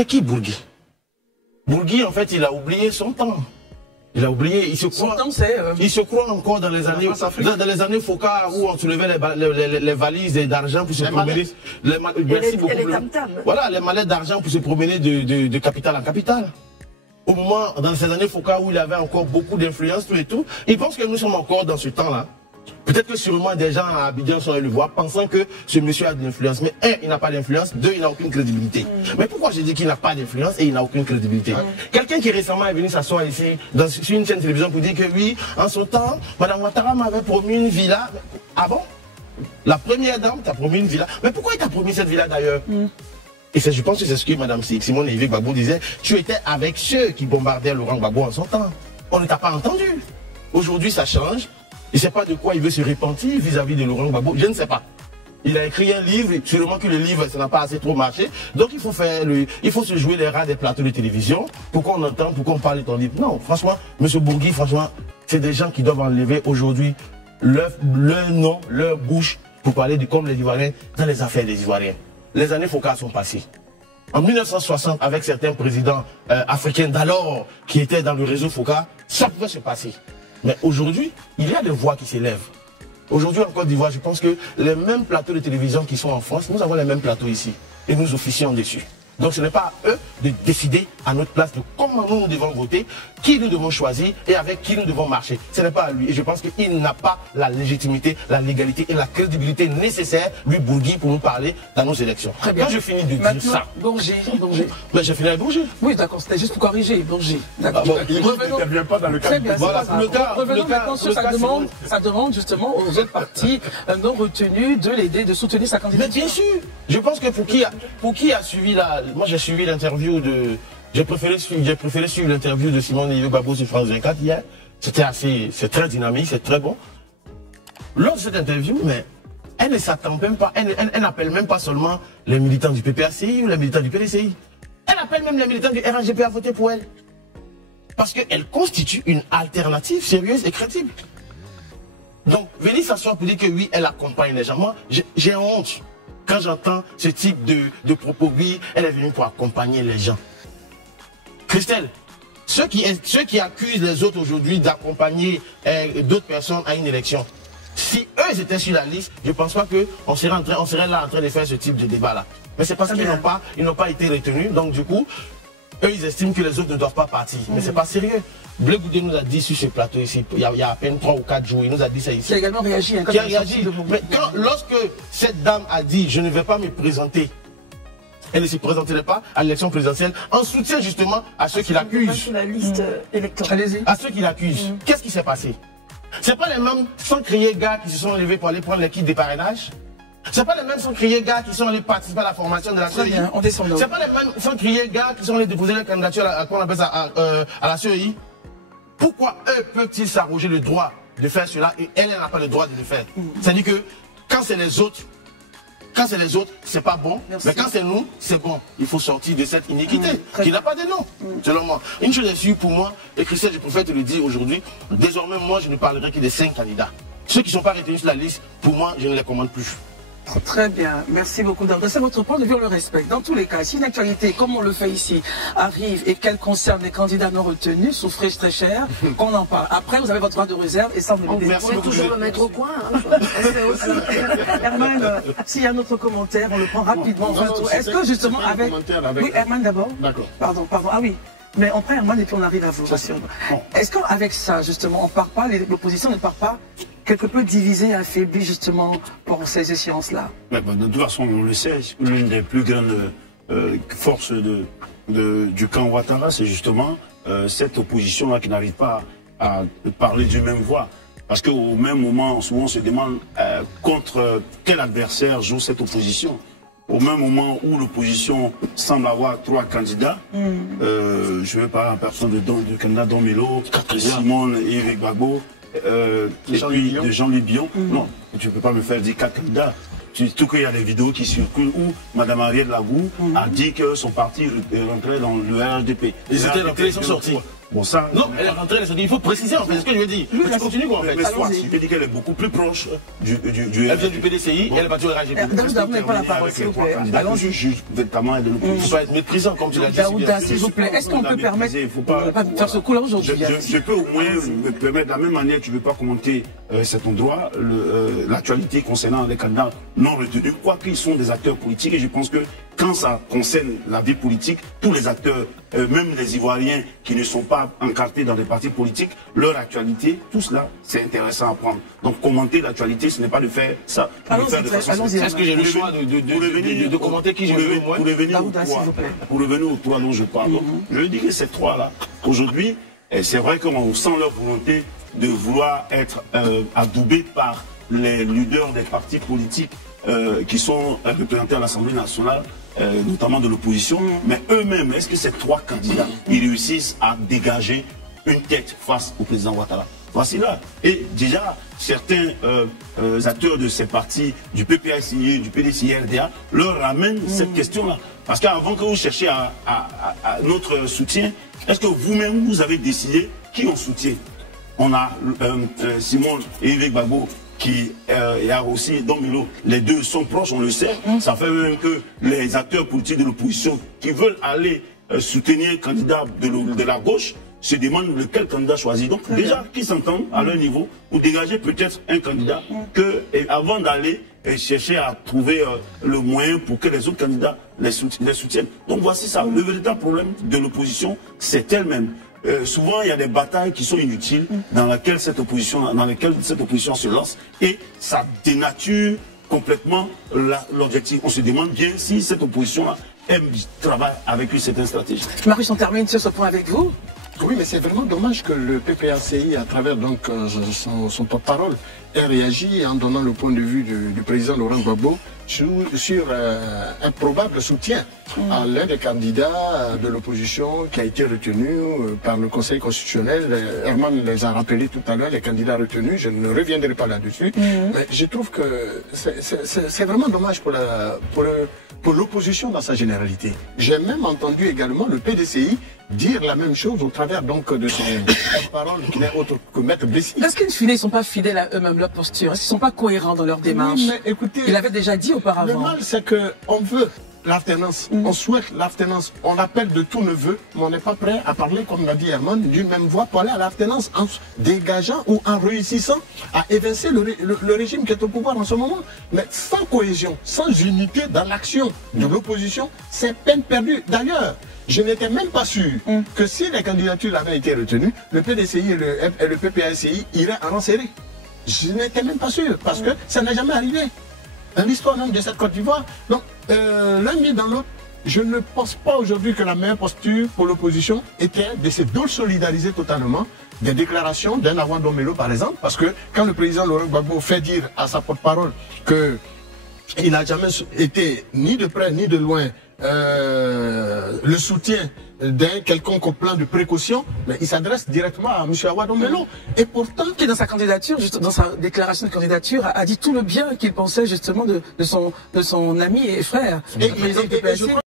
C'est qui Bourgui? Bourgui, en fait, il a oublié son temps. Il a oublié, il se croit encore dans les années Foka où on soulevait les valises d'argent pour se promener. Voilà, les mallettes d'argent pour se promener de capitale en capitale. Au moment, dans ces années Foka où il avait encore beaucoup d'influence, tout et tout, il pense que nous sommes encore dans ce temps-là. Peut-être que sûrement des gens à Abidjan sont allés le voir pensant que ce monsieur a de l'influence. Mais un, il n'a pas d'influence. Deux, il n'a aucune crédibilité. Mais pourquoi je dis qu'il n'a pas d'influence et il n'a aucune crédibilité? Quelqu'un qui récemment est venu s'asseoir ici sur une chaîne de télévision pour dire que oui, en son temps, Mme Ouattara m'avait promis une villa. Ah bon? La première dame t'a promis une villa. Mais pourquoi il t'a promis cette villa d'ailleurs? Et je pense que c'est ce que Mme Simone Yves Gbagbo disait. Tu étais avec ceux qui bombardaient Laurent Gbagbo en son temps. On ne t'a pas entendu. Aujourd'hui, ça change. Il ne sait pas de quoi il veut se repentir vis-à-vis de Laurent Gbagbo. Je ne sais pas. Il a écrit un livre, sûrement que le livre, ça n'a pas assez trop marché. Donc il faut se jouer les rats des plateaux de télévision pour qu'on entende, pour qu'on parle de ton livre. Non, franchement, M. Bourgui, franchement, c'est des gens qui doivent enlever aujourd'hui leur nom, leur bouche pour parler de comme les Ivoiriens dans les affaires des Ivoiriens. Les années Foka sont passées. En 1960, avec certains présidents africains d'alors qui étaient dans le réseau Foka, ça pouvait se passer. Mais aujourd'hui, il y a des voix qui s'élèvent. Aujourd'hui en Côte d'Ivoire, je pense que les mêmes plateaux de télévision qui sont en France, nous avons les mêmes plateaux ici. Et nous officions dessus. Donc ce n'est pas à eux de décider à notre place de comment nous devons voter, qui nous devons choisir et avec qui nous devons marcher. Ce n'est pas à lui. Et je pense qu'il n'a pas la légitimité, la légalité et la crédibilité nécessaire, lui Bourgui, pour nous parler dans nos élections. Très bien. Quand je finis de maintenant, dire ça... Bourgui. Mais j'ai fini avec Bourgui. Oui, d'accord, c'était juste pour corriger, Bourgui. D'accord. Ah bon, il n'intervient pas dans le cadre. Très bien, voilà, revenons maintenant sur sa demande justement aux autres partis non retenus de l'aider, de soutenir sa candidature. Mais bien sûr, je pense que pour qui a suivi la... Moi j'ai suivi l'interview de... J'ai préféré suivre l'interview de Simone Yves Gbagbo sur France 24 hier. C'est très dynamique, c'est très bon. Lors de cette interview, mais elle ne s'attend même pas, elle n'appelle même pas seulement les militants du PPACI ou les militants du PDCI. Elle appelle même les militants du RNGP à voter pour elle. Parce qu'elle constitue une alternative sérieuse et crédible. Donc, venir s'asseoir pour dire que oui, elle accompagne les gens. Moi, j'ai honte quand j'entends ce type de propos. Oui, elle est venue pour accompagner les gens. Christelle, ceux qui accusent les autres aujourd'hui d'accompagner d'autres personnes à une élection, si eux étaient sur la liste, je ne pense pas qu'on serait là en train de faire ce type de débat-là. Mais c'est parce qu'ils n'ont pas été retenus. Donc du coup, eux, ils estiment que les autres ne doivent pas partir. Mais c'est pas sérieux. Blé Goudé nous a dit sur ce plateau ici, il y a à peine 3 ou 4 jours, il nous a dit ça ici. Qui a également réagi. Qui a réagi. Mais lorsque cette dame a dit, je ne vais pas me présenter, elle ne se présenterait pas à l'élection présidentielle en soutien justement à ceux qui l'accusent. Sur la liste électorale. À ceux qui l'accusent. Qu'est-ce qui s'est passé? C'est pas les mêmes sans crier gars qui se sont levés pour aller prendre les kits de parrainage. C'est pas les mêmes sans crier gars qui sont allés participer à la formation de la CEI. C'est pas les mêmes sans crier gars qui sont allés déposer la candidature à la CEI. Pourquoi eux peuvent-ils s'arroger le droit de faire cela et elle n'a pas le droit de le faire? C'est-à-dire que quand c'est les autres, c'est pas bon. Merci. Mais quand c'est nous, c'est bon. Il faut sortir de cette iniquité qui n'a pas de nom, selon moi. Une chose est sûre pour moi, et Christelle, je préfère te le dire aujourd'hui, désormais, moi, je ne parlerai que des 5 candidats. Ceux qui ne sont pas retenus sur la liste, pour moi, je ne les commande plus. Très bien, merci beaucoup d'adresser votre point de vue, on le respecte. Dans tous les cas, si une actualité, comme on le fait ici, arrive et qu'elle concerne les candidats non retenus, souffrez très cher, qu'on en parle. Après, vous avez votre droit de réserve et ça, vous on peut toujours le mettre au coin. Hein. Herman, s'il y a un autre commentaire, on le prend rapidement. Est-ce que justement avec... Oui, Herman d'abord. D'accord. Pardon. Ah oui. Mais on prend Herman et puis on arrive à vous. Est-ce qu'avec ça, justement, on part pas, l'opposition ne part pas quelque peu divisée, affaiblie, justement, pour ces échéances-là? De toute façon, on le sait, l'une des plus grandes forces du camp Ouattara, c'est justement cette opposition-là qui n'arrive pas à parler d'une même voix. Parce qu'au même moment, souvent on se demande contre quel adversaire joue cette opposition. Au même moment où l'opposition semble avoir 3 candidats, je vais parler en personne de candidat Domelo, Simone Yves Gbagbo, et puis de Jean-Louis Billon. Non, tu ne peux pas me faire dire 4 candidats. Surtout qu'il y a des vidéos qui circulent où Mme Ariel Lagou a dit que son parti rentrait dans le RHDP. Ils étaient rentrés, ils sont sortis. Bon, ça... Non, elle est rentrée, il faut préciser en fait, c'est ce que je veux dire. Tu continues quoi en fait. Mais soit, je peux dire qu'elle est beaucoup plus proche du elle vient du PDCI et elle est partie au RHGP. Daouda, vous n'avez pas la parole, s'il vous plaît. Allons-y. Juste notamment et de l'opposition. Il faut pas être méprisant comme tu l'as dit. Daouda, s'il vous plaît, est-ce qu'on peut permettre de pas faire ce coup-là aujourd'hui? Je peux au moins me permettre, de la même manière, tu ne veux pas commenter cet endroit, l'actualité concernant les candidats non retenus, quoi qu'ils sont des acteurs politiques, et je pense que quand ça concerne la vie politique, tous les acteurs, même les Ivoiriens qui ne sont pas encartés dans des partis politiques, leur actualité, tout cela, c'est intéressant à prendre. Donc commenter l'actualité, ce n'est pas de faire ça. Est-ce que j'ai le choix de commenter qui je veux moi? Pour revenir aux trois dont je parle, je dis que ces trois-là, aujourd'hui, c'est vrai qu'on sent leur volonté de vouloir être adoubés par les leaders des partis politiques qui sont représentés à l'Assemblée nationale, notamment de l'opposition, mais eux-mêmes, est-ce que ces trois candidats, ils réussissent à dégager une tête face au président Ouattara? Voici là. Et déjà, certains acteurs de ces partis, du PPACI, du PDCI, RDA, leur ramènent cette question-là. Parce qu'avant que vous cherchiez à notre soutien, est-ce que vous-même, vous avez décidé qui on soutient? On a Simon et Yves Gbagbo, qui y a aussi Domelo, les deux sont proches, on le sait. Ça fait même que les acteurs politiques de l'opposition qui veulent aller soutenir un candidat de la gauche se demandent lequel candidat choisir. Donc déjà, qui s'entendent à leur niveau pour dégager peut-être un candidat avant d'aller chercher à trouver le moyen pour que les autres candidats les soutiennent. Donc voici ça. Le véritable problème de l'opposition, c'est elle-même. Souvent, il y a des batailles qui sont inutiles dans lesquelles cette opposition se lance et ça dénature complètement l'objectif. On se demande bien si cette opposition-là travaille avec une certaine stratégie. Marius, on termine sur ce point avec vous. Oui, mais c'est vraiment dommage que le PPACI, à travers donc son porte-parole, ait réagi en donnant le point de vue du président Laurent Gbagbo sur un probable soutien à l'un des candidats de l'opposition qui a été retenu par le Conseil constitutionnel. Herman les a rappelés tout à l'heure, les candidats retenus, je ne reviendrai pas là-dessus. Mais je trouve que c'est vraiment dommage pour l'opposition dans sa généralité. J'ai même entendu également le PDCI dire la même chose au travers donc de son parole qui n'est autre que Maître Bessi. Est-ce qu'in fine, ils ne sont pas fidèles à eux-mêmes, leur posture? Est-ce qu'ils ne sont pas cohérents dans leur démarche? Oui, mais écoutez, il avait déjà dit auparavant. Le mal, c'est qu'on veut l'alternance, on souhaite l'alternance, on appelle de tout neveu, mais on n'est pas prêt à parler, comme l'a dit Herman, d'une même voix pour aller à l'alternance en dégageant ou en réussissant à évincer le régime qui est au pouvoir en ce moment. Mais sans cohésion, sans unité dans l'action de l'opposition, c'est peine perdue. D'ailleurs, je n'étais même pas sûr que si les candidatures avaient été retenues, le PDCI et le PPACI iraient en rang serré. Je n'étais même pas sûr, parce que ça n'a jamais arrivé dans l'histoire même de cette Côte d'Ivoire. Donc, l'un mis dans l'autre, je ne pense pas aujourd'hui que la meilleure posture pour l'opposition était de se désolidariser totalement des déclarations d'un Avant Domelo, par exemple, parce que quand le président Laurent Gbagbo fait dire à sa porte-parole qu'il n'a jamais été ni de près ni de loin le soutien d'un quelconque plan de précaution, mais il s'adresse directement à M. Awadomelo. Et pourtant, qui dans sa candidature, dans sa déclaration de candidature, a dit tout le bien qu'il pensait justement de son ami et frère. Et je crois